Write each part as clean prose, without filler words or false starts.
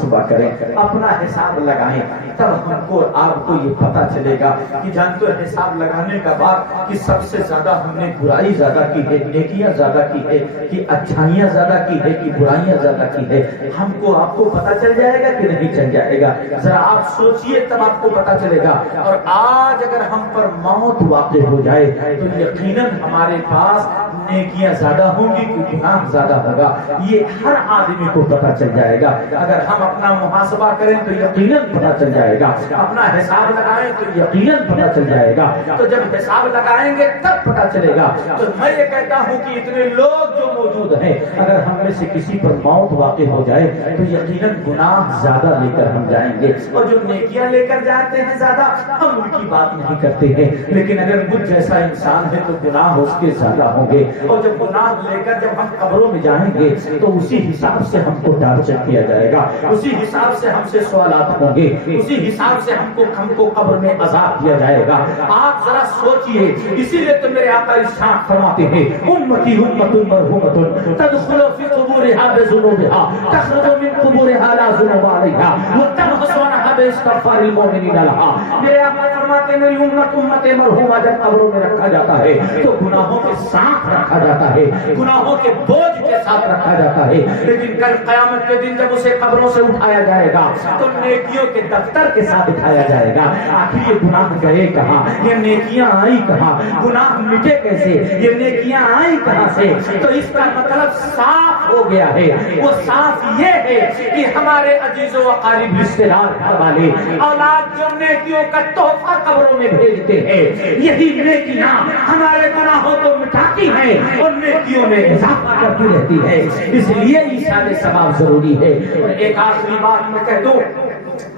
محاسبہ کریں، اپنا حساب لگائیں، تب ہم کو آپ کو یہ پتا چلے گا کہ جانتے ہو حساب لگانے کا بعد کہ سب سے زیادہ ہم نے برائی زیادہ کی ہے، نیکیاں زیادہ کی ہے کہ اچھائیاں زیادہ کی ہے کہ برائیاں زیادہ کی ہے، ہم کو آپ کو پتا چل جائے گا کہ نہیں چل جائے گا؟ ذرا آپ سوچئے تب آپ کو پتا چلے گا۔ اور آج اگر ہم پر موت واقع ہو جائے تو یقیناً ہمارے پاس نیکیاں زیادہ ہوں گی کہ گناہ زیادہ ہوگا، یہ ہر آدمی کو پتا چل جائے گا۔ اگر ہم اپنا محاسبہ کریں تو یقیناً پتا چل جائے گا، اپنا حساب لگائیں تو یقیناً پتا چل جائے گا۔ تو جب حساب لگائیں گے تب پتا چلے گا۔ تو میں یہ کہتا ہوں کہ اتنے لوگ جو موجود ہیں، اگر ہم میں سے کسی پر موت واقع ہو جائے تو یقیناً گناہ زیادہ لے کر ہم جائیں گے، اور جو نیکیاں لے کر جاتے ہیں زیادہ، ہم ان کی بات نہیں کرتے ہیں، لیکن اگر مجھ جیسا انسان ہے تو گناہ اس کے زیادہ ہوں گے، اور جب گناہ لے کر جب ہم قبروں میں جائیں گے تو اسی حساب سے ہم کو ٹارچر کیا جائے گا، اسی حساب سے ہم سے سوالات ہوں گے، اسی حساب سے ہم کو قبر میں عذاب کیا جائے گا۔ آپ ذرا سوچئے، اسی لیے تو میرے آقا ارشاد فرماتے ہیں امتی امت مرحومۃ تدخل فی قبورها بذنوبها تخرج من قبورها لا ذنوب علیها وتنحس عنها باستغفار المؤمنین لها۔ میرے آقا فرماتے ہیں میری امت مرحومہ جب قبروں میں رکھا جاتا ہے تو گناہوں کے ساتھ رکھا جاتا ہے، گناہوں کے بوجھ کے ساتھ رکھا جاتا ہے، لیکن کل قیامت کے دن جب اسے قبروں سے اٹھایا جائے گا تو نیکیوں کے دفتر کے ساتھ اٹھایا جائے گا۔ آخر یہ گناہ گئے کہاں، یہ نیکیاں آئی کہاں، گناہ مٹے کیسے، یہ نیکیاں آئی کہاں سے؟ تو اس کا مطلب صاف ہو گیا ہے۔ وہ صاف یہ ہے کہ ہمارے عزیز و اقارب رشتہ دار گھر والے اولاد جو نیکیوں کا تحفہ قبروں میں بھیجتے ہیں، یہی نیکیاں ہمارے گناہوں کو مٹاتی ہیں اور نیکیوں میں اضافہ کرتی رہتی ہے، اس لیے ایثار ثواب ضروری ہے۔ اور ایک آخری بات میں کہہ دوں،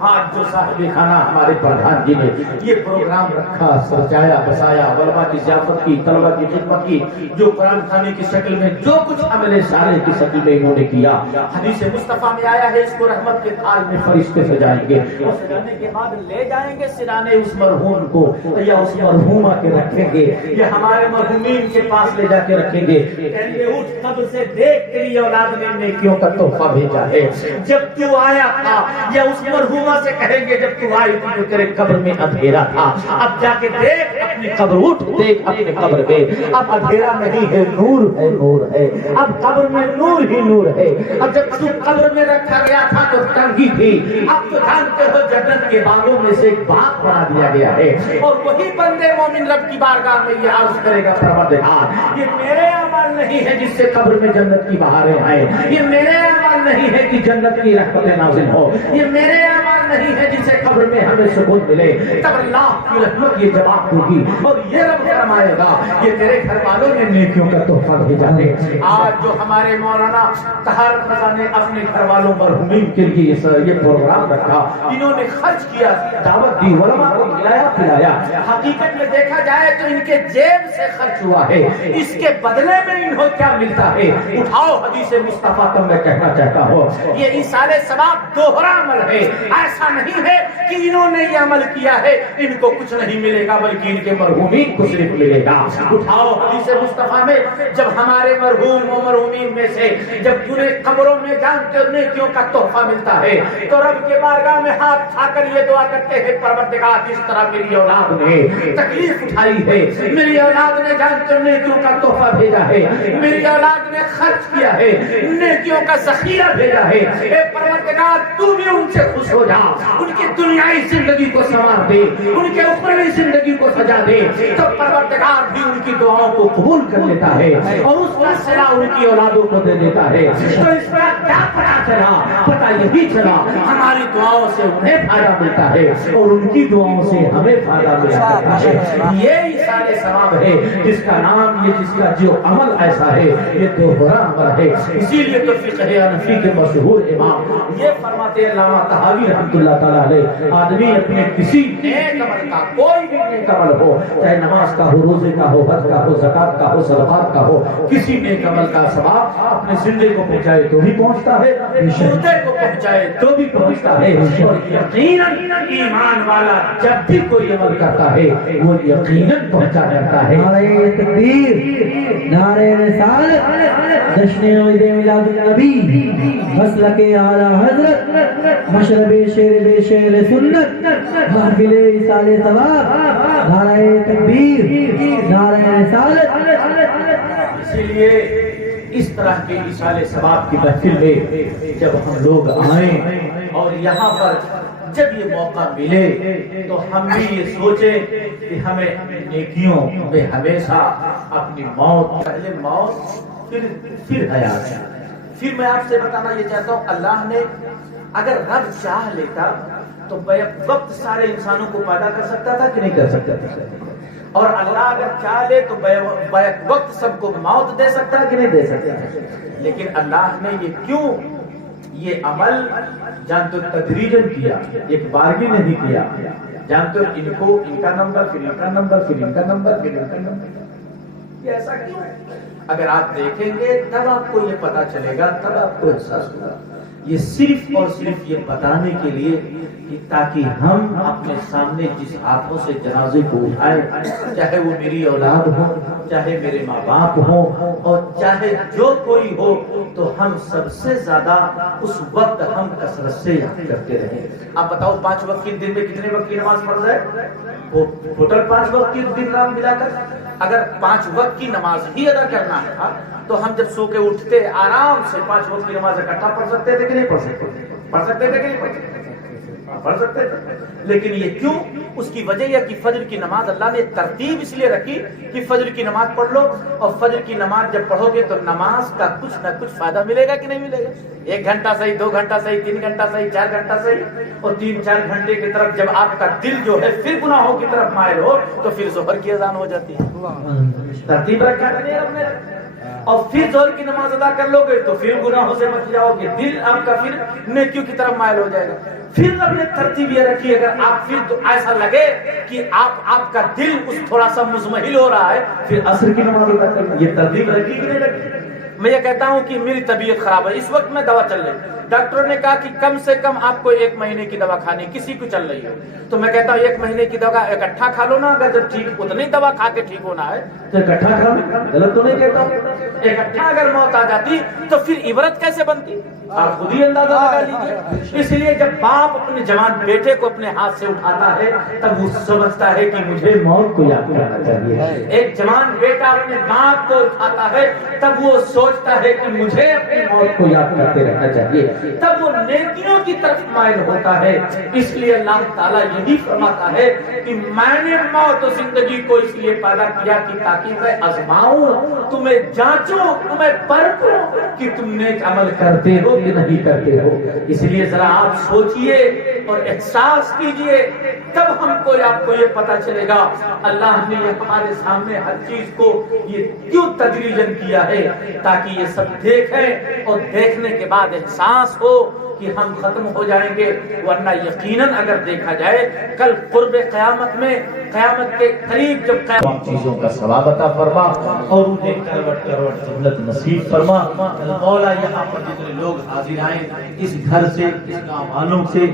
آج جو صاحب خانہ ہمارے پردھان جی نے یہ پروگرام رکھا، سجایا بسایا، علماء کی ضیافت کی، طلبہ کی خدمت کی، جو قرآن خوانی کی شکل میں جو کچھ عمل صالح کی شکل میں انہوں نے کیا، حدیث مصطفیٰ میں آیا ہے اس کو رحمت کے تھال میں فرشتے سجائیں گے، اور سجانے کے بعد لے جائیں گے سرانے اس مرحوم کو یا اس مرحومہ کے رکھیں گے، یا ہمارے مرحومین کے پاس لے جا کے رکھیں گے، کہیں گے اس قبر سے دیکھ تیری اولاد نے نیکیوں کا تحفہ بھیجا ہے، جب تو آیا تھا، یا اس مرحومہ سے کہیں گے جب تو آئی تھی تو تیرے قبر میں اندھیرا تھا، اب جا کے دیکھ اپنی قبر، اٹھ دیکھ اپنے قبر میں، اب اندھیرا نہیں ہے، نور ہے، نور ہے، اب قبر میں نور ہی نور ہے، اب جب تو قبر میں رکھا گیا تھا تو تنگی تھی، اب تو جانتے ہو جنت کے باغوں میں سے ایک باغ بنا دیا گیا ہے، اور وہی بندے مومن رب کی بارگاہ میں یہ عرض کرے گا پروردگار یہ میرے عمل نہیں ہے جس سے قبر میں جنت کی بہاریں آئے، یہ میرے عمل نہیں ہے کہ جنت کی رحمتیں نازل ہو، یہ میرے عمل نہیں ہے جسے قبر میں ہمیں سکون ملے، تب اللہ کی رحمت یہ جواب ہوگی اور یہ رب فرمائے گا یہ تیرے گھر والوں نے نیکیوں کا تحفہ بھیجا ہے۔ آج جو ہمارے مولانا طاہر رضا نے اپنے گھر والوں مرحومین کے لیے یہ پروگرام رکھا، انہوں نے خرچ کیا، دعوت دی، علماء کو کھلایا پلایا، حقیقت میں دیکھا جائے تو ان کے جیب سے خرچ ہوا ہے، اس کے بدلے میں انہوں کیا ملتا ہے؟ اٹھاؤ حدیث مصطفیٰ کو میں کہنا چاہتا ہوں یہ ایثار ثواب دوہرا عمل ہے، ایسا نہیں ہے کہ انہوں نے یہ عمل کیا ہے ان کو کچھ نہیں ملے گا بلکہ ان کے مرحومین کو صرف ملے گا۔ اٹھاؤ حدیث مصطفیٰ میں جب ہمارے مرحوم و مرحومین میں سے جب انہیں قبروں میں جانتے اور نیکیوں کا تحفہ ملتا ہے تو رب کے بارگاہ میں ہاتھ اٹھا کر یہ دعا کرتے ہیں پروردگار جس طرح میری اولاد نے تکلیف اٹھائی ہے، میری اولاد نے جانتے اور نیکیوں کا تحفہ بھیجا ہے، میری اولاد نے خرچ کیا ہے، نیکیوں کا ذخیرہ بھیجا ہے، اے پروردگار تو بھی ان سے خوش ہو جا، ان کی دنیائی زندگی کو سنوار دے، ان کے اخروی زندگی کو سجا دے، تو پروردگار بھی ان کی دعاؤں کو قبول کر لیتا ہے اور اس کا صلہ ان کی اولادوں کو دے دیتا ہے۔ تو اس پر کیا پتا چلا؟ پتا یہی چلا ہماری دعاؤں سے انہیں فائدہ ملتا ہے اور ان کی دعاؤں سے ہمیں فائدہ ملتا ہے۔ یہی سارے ثواب ہے جس کا نام یہ جس کا جو عمل ایسا ہے یہ دوہرا عمل ہے۔ اسی لیے تو فقہ حنفی کے مشہور امام یہ فرماتے ہیں علامہ طحاوی رحمۃ اللہ تعالیٰ علیہ، آدمی اپنے کسی نیک عمل کا، کوئی بھی نیک عمل ہو، چاہے نماز کا ہو، روزے کا ہو، حج کا ہو، زکات کا ہو، صدقات کا ہو، کسی نیک عمل کا ثواب اپنے زندے کو پہنچائے تو بھی پہنچتا ہے، مردے کو پہنچائے تو بھی پہنچتا ہے۔ اور یقیناً ایمان والا جب بھی کوئی عمل کرتا ہے وہ یقیناً پہنچا جاتا ہے۔ نعرہ تکبیر، نعرہ رسالت، جشن عید میلاد النبی، مسلک اعلیٰ حضرت مشرب شیر شیر سنت محفل ایصال ثواب نعرہ تکبیر نعرہ رسالت. اسی لیے اس طرح کے ایصال ثواب کی محفل میں جب ہم لوگ آئیں اور یہاں پر جب یہ موقع ملے تو ہم بھی یہ سوچیں کہ ہمیں نیکیوں میں ہمیشہ اپنی موت، پہلے موت پھر حیات. پھر میں آپ سے بتانا یہ چاہتا ہوں، اللہ نے اگر رب چاہ لیتا تو بیک وقت سارے انسانوں کو پیدا کر سکتا تھا کہ نہیں کر سکتا تھا؟ اور اللہ اگر چاہ لے تو بیک وقت سب کو موت دے سکتا کہ نہیں دے سکتا؟ لیکن اللہ نے یہ کیوں یہ عمل جانتے تدریجن کیا، ایک بارگی نہیں کیا. جانتے ان کو ان کا نمبر، پھر ان کا نمبر، پھر ان کا نمبر، پھر ان کا نمبر. یہ ایسا کیوں؟ اگر آپ دیکھیں گے تب آپ کو یہ پتا چلے گا، تب آپ کو احساس ہوگا. یہ صرف اور صرف یہ بتانے کے لیے کہ تاکہ ہم اپنے سامنے جس ہاتھوں سے جنازے کو اٹھائے، چاہے وہ میری اولاد ہو، چاہے میرے ماں باپ ہو، اور چاہے جو کوئی ہو، تو ہم سب سے زیادہ اس وقت ہم کثرت سے یاد کرتے رہیں. آپ بتاؤ 5 وقت کی دن میں کتنے وقت کی نماز فرض ہے؟ وہ ٹوٹل 5 وقت کی دن رات ملا کر اگر 5 وقت کی نماز ہی ادا کرنا تھا تو ہم جب سو کے اٹھتے آرام سے 5 وقت کی نماز اکٹھا پڑھ سکتے تھے کہ نہیں پڑھ سکتے؟ پڑھ سکتے تھے کہ نہیں پڑھ سکتے؟ پڑھ سکتے تھے. لیکن یہ کیوں؟ اس کی وجہ یہ کہ فجر کی نماز اللہ نے ترتیب اس لیے رکھی کہ فجر کی نماز پڑھ لو، اور فجر کی نماز جب پڑھو گے تو نماز کا کچھ نہ کچھ فائدہ ملے گا کہ نہیں ملے گا؟ 1 گھنٹہ صحیح، 2 گھنٹہ صحیح، 3 گھنٹہ صحیح، 4 گھنٹہ صحیح، اور 3-4 گھنٹے کی طرف جب آپ کا دل جو ہے پھر گناہوں کی طرف مائل ہو تو پھر ظہر کی اذان ہو جاتی ہے. ترتیب رکھا نہیں ہم نے. اور پھر ظہر کی نماز ادا کر لو گے تو پھر گناہوں سے بچ جاؤ گے، دل آپ کا پھر نیکیوں کی طرف مائل ہو جائے گا. پھر رب نے ترتیب یہ رکھی، اگر آپ پھر ایسا لگے کہ آپ کا دل اس تھوڑا سا مزمحل ہو رہا ہے، پھر عصر کی نماز ادا کر لو. یہ ترتیب رکھی کہ نہیں رکھی؟ میں یہ کہتا ہوں کہ میری طبیعت خراب ہے، اس وقت میں دوا چل رہی، ڈاکٹر نے کہا کہ کم سے کم آپ کو 1 مہینے کی دوا کھانی، کسی کو چل رہی ہے تو میں کہتا ہوں 1 مہینے کی دوا اکٹھا کھا لو نا. اگر جب ٹھیک اتنی دوا کھا کے ٹھیک ہونا ہے تو اکٹھا کھا لو. غلط تو نہیں کہتا ہوں؟ اکٹھا اگر موت آ جاتی تو پھر عبرت کیسے بنتی؟ آپ خود ہی اندازہ لگا لیجیے. اس لیے جب باپ اپنے جوان بیٹے کو اپنے ہاتھ سے اٹھاتا ہے تب وہ سمجھتا ہے کہ مجھے موت کو یاد کرنا چاہیے. ایک جوان بیٹا اپنے باپ کو اٹھاتا ہے تب وہ سوچتا ہے کہ مجھے اپنی موت کو یاد کرتے رہنا چاہیے، تب وہ نیکیوں کی طرف مائل ہوتا ہے. اس لیے اللہ تعالیٰ یہی فرماتا ہے کہ میں نے موت و زندگی کو اس لیے پیدا کیا کہ تاکہ میں آزماؤں، تمہیں جانچوں، تمہیں پرکھوں کہ تم نیک عمل کرتے ہو کہ نہیں کرتے ہو. اس لیے ذرا آپ سوچئے اور احساس کیجئے، تب ہم کو آپ کو یہ پتا چلے گا اللہ نے ہمارے سامنے ہر چیز کو یہ کیوں تدریجن کیا ہے، تاکہ یہ سب دیکھیں اور دیکھنے کے بعد احساس ہو کہ ہم ختم ہو جائیں گے. ورنہ یقیناً اگر دیکھا جائے کل قرب قیامت میں، قیامت کے قریب جب تمام چیزوں کا ثواب عطا فرما اور انہیں کروٹ کروٹ جنت نصیب فرما. مولا یہاں پر جتنے لوگ حاضر آئے اس گھر سے، اس گاؤں والوں سے